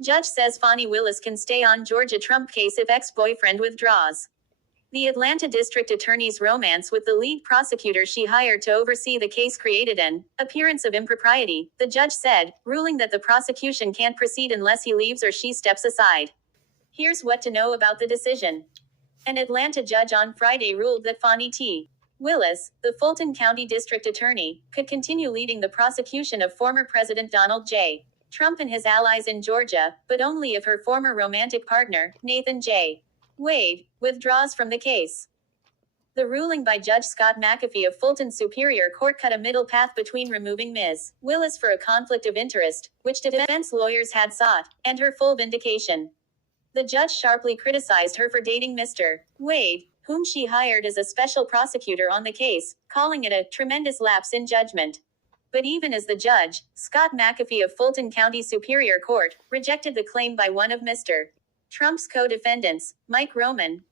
Judge says Fani Willis can stay on Georgia Trump case if ex-boyfriend withdraws. The Atlanta District Attorney's romance with the lead prosecutor she hired to oversee the case created an appearance of impropriety, the judge said, ruling that the prosecution can't proceed unless he leaves or she steps aside. Here's what to know about the decision. An Atlanta judge on Friday ruled that Fani T. Willis, the Fulton County District Attorney, could continue leading the prosecution of former President Donald J. Trump and his allies in Georgia, but only if her former romantic partner, Nathan J. Wade, withdraws from the case. The ruling by Judge Scott McAfee of Fulton Superior Court cut a middle path between removing Ms. Willis for a conflict of interest, which defense lawyers had sought, and her full vindication. The judge sharply criticized her for dating Mr. Wade, whom she hired as a special prosecutor on the case, calling it a tremendous lapse in judgment. But even as the judge, Scott McAfee of Fulton County Superior Court, rejected the claim by one of Mr. Trump's co-defendants, Mike Roman,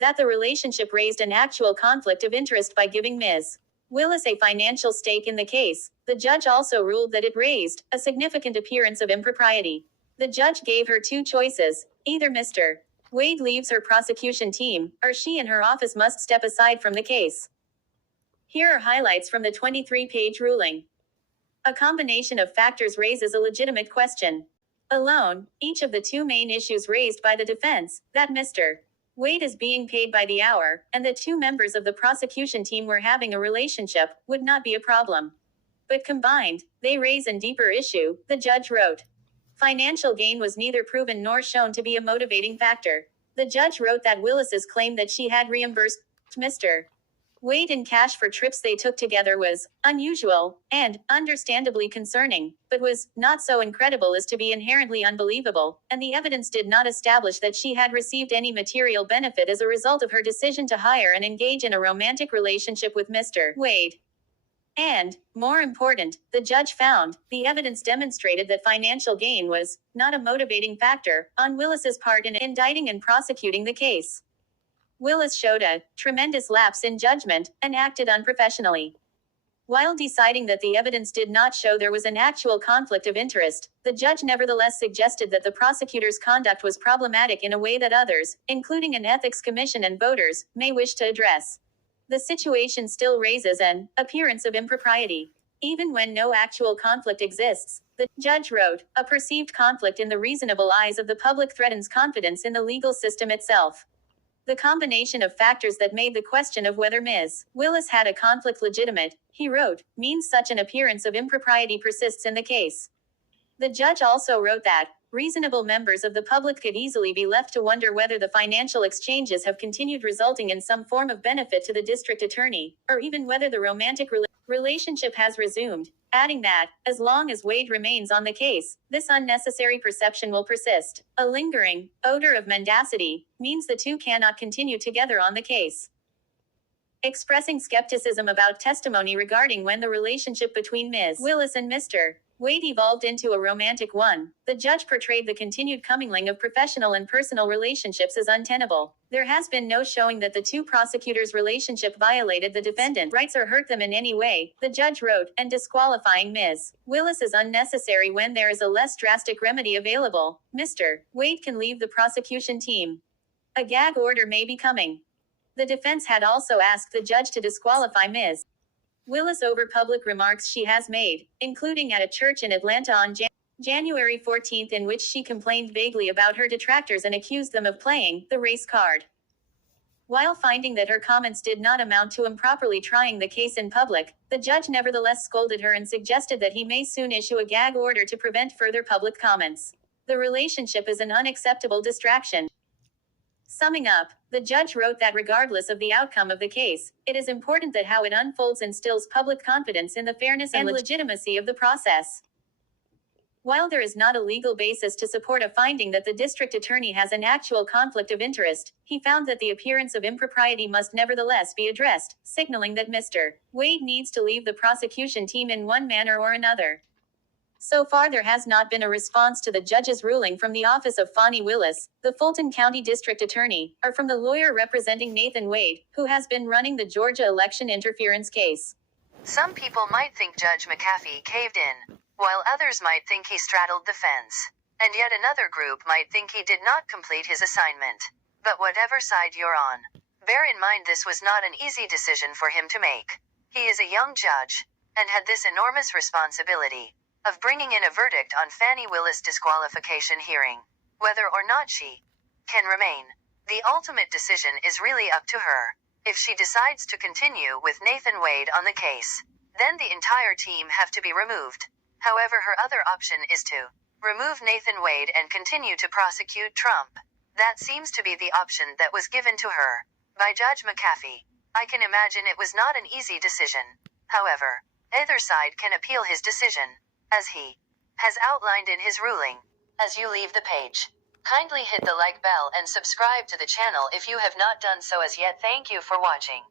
that the relationship raised an actual conflict of interest by giving Ms. Willis a financial stake in the case. The judge also ruled that it raised a significant appearance of impropriety. The judge gave her two choices: either Mr. Wade leaves her prosecution team, or she and her office must step aside from the case. Here are highlights from the 23-page ruling. A combination of factors raises a legitimate question. Alone, each of the two main issues raised by the defense, that Mr. Wade is being paid by the hour, and that two members of the prosecution team were having a relationship, would not be a problem. But combined, they raise a deeper issue, the judge wrote. Financial gain was neither proven nor shown to be a motivating factor. The judge wrote that Willis's claim that she had reimbursed Mr. Wade in cash for trips they took together was unusual and understandably concerning, but was not so incredible as to be inherently unbelievable, and the evidence did not establish that she had received any material benefit as a result of her decision to hire and engage in a romantic relationship with Mr. Wade. And, more important, the judge found, the evidence demonstrated that financial gain was not a motivating factor on Willis's part in indicting and prosecuting the case. Willis showed a tremendous lapse in judgment and acted unprofessionally. While deciding that the evidence did not show there was an actual conflict of interest, the judge nevertheless suggested that the prosecutor's conduct was problematic in a way that others, including an ethics commission and voters, may wish to address. The situation still raises an appearance of impropriety. Even when no actual conflict exists, the judge wrote, a perceived conflict in the reasonable eyes of the public threatens confidence in the legal system itself. The combination of factors that made the question of whether Ms. Willis had a conflict legitimate, he wrote, means such an appearance of impropriety persists in the case. The judge also wrote that reasonable members of the public could easily be left to wonder whether the financial exchanges have continued, resulting in some form of benefit to the district attorney, or even whether the romantic relationship has resumed, adding that, as long as Wade remains on the case, this unnecessary perception will persist. A lingering odor of mendacity means the two cannot continue together on the case. Expressing skepticism about testimony regarding when the relationship between Ms. Willis and Mr. Wade evolved into a romantic one, the judge portrayed the continued commingling of professional and personal relationships as untenable. There has been no showing that the two prosecutors' relationship violated the defendant's rights or hurt them in any way, the judge wrote, and disqualifying Ms. Willis is unnecessary when there is a less drastic remedy available. Mr. Wade can leave the prosecution team. A gag order may be coming. The defense had also asked the judge to disqualify Ms. Willis over public remarks she has made, including at a church in Atlanta on January 14, in which she complained vaguely about her detractors and accused them of playing the race card. While finding that her comments did not amount to improperly trying the case in public, the judge nevertheless scolded her and suggested that he may soon issue a gag order to prevent further public comments. The relationship is an unacceptable distraction. Summing up, the judge wrote that regardless of the outcome of the case, it is important that how it unfolds instills public confidence in the fairness and legitimacy of the process. While there is not a legal basis to support a finding that the district attorney has an actual conflict of interest, he found that the appearance of impropriety must nevertheless be addressed, signaling that Mr. Wade needs to leave the prosecution team in one manner or another. So far there has not been a response to the judge's ruling from the office of Fani Willis, the Fulton County District Attorney, or from the lawyer representing Nathan Wade, who has been running the Georgia election interference case. Some people might think Judge McAfee caved in, while others might think he straddled the fence. and yet another group might think he did not complete his assignment. But whatever side you're on, bear in mind this was not an easy decision for him to make. He is a young judge, and had this enormous responsibility of bringing in a verdict on Fani Willis' disqualification hearing, whether or not she can remain. The ultimate decision is really up to her. If she decides to continue with Nathan Wade on the case, then the entire team have to be removed. However, her other option is to remove Nathan Wade and continue to prosecute Trump. That seems to be the option that was given to her by Judge McAfee. I can imagine it was not an easy decision. However, either side can appeal his decision, as he has outlined in his ruling. As you leave the page, kindly hit the like bell and subscribe to the channel if you have not done so as yet. Thank you for watching.